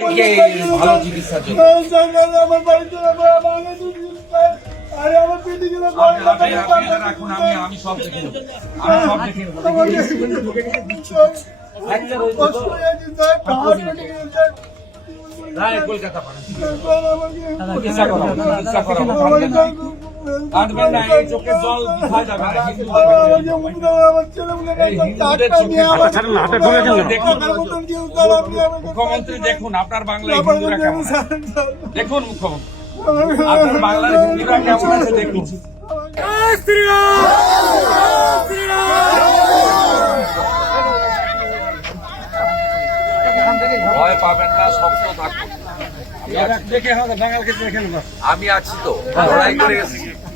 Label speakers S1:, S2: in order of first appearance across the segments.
S1: ভালো চিকিৎসার জন্য।
S2: আমার বাড়িতে আরে আমার পেটে গেলে
S1: রাখুন আমি আমি সব দেখে নেব। আমি সব দেখে নেব। কলকাতা পাঠান চিকিৎসা করাবো চিকিৎসা করাবো না এই চোখের জল কোথায় যাবে না হিন্দু মুখ্যমন্ত্রী দেখুন আপনার বাংলায় হিন্দুরা কেমন দেখুন মুখ্যমন্ত্রী। আপনার বাংলার হিন্দুরা কেমন আছে দেখুন। ভয় পাবেন না শক্ত থাকুন। আমি আছি তো। লড়াই করে এসেছি।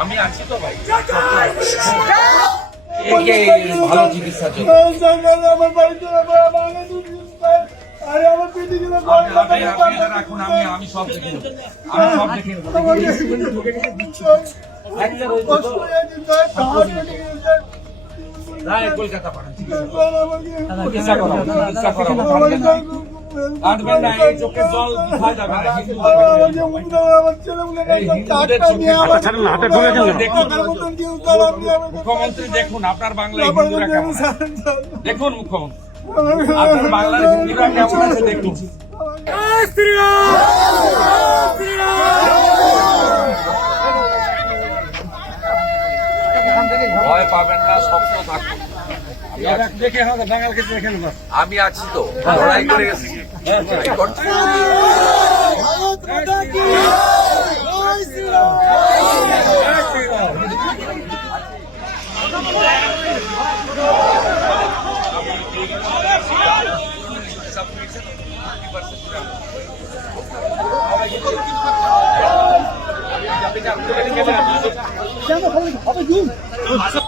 S1: আমি আছি তো ভাই এই যে ভালো চিকিৎসার জন্য
S2: আমার বাড়িতে আরে আমার পেটে গেলে
S1: রাখুন আমি আমি সব দেখে নেব। আমি সব দেখে নেব।
S2: হ্যাঁ।
S1: কলকাতা পাঠান। চিকিৎসা করাবো চিকিৎসা করাবো জল চোখে
S2: আমাকে
S1: মুখ্যমন্ত্রী দেখুন আপনার বাংলায় দেখুন মুখ্যমন্ত্রী আপনার আছে দেখুন ভয় পাবেন না, শক্ত থাকুন।
S3: হবে
S1: আমি আছি তো লড়াই করে এসেছি করছি।
S4: জয়